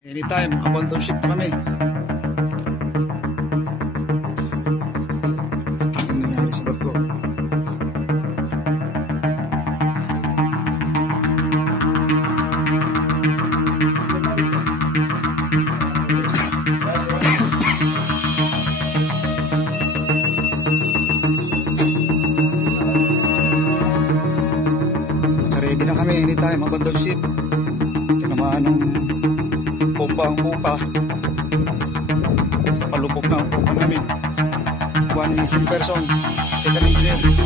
Anytime, abandon ship na kami. Ano nangyari sa barko? Ready na kami, anytime, abandon ship. Tinamaan ng pompa ang pupa. Palubog na ang pupa namin. One missing person, second engineer.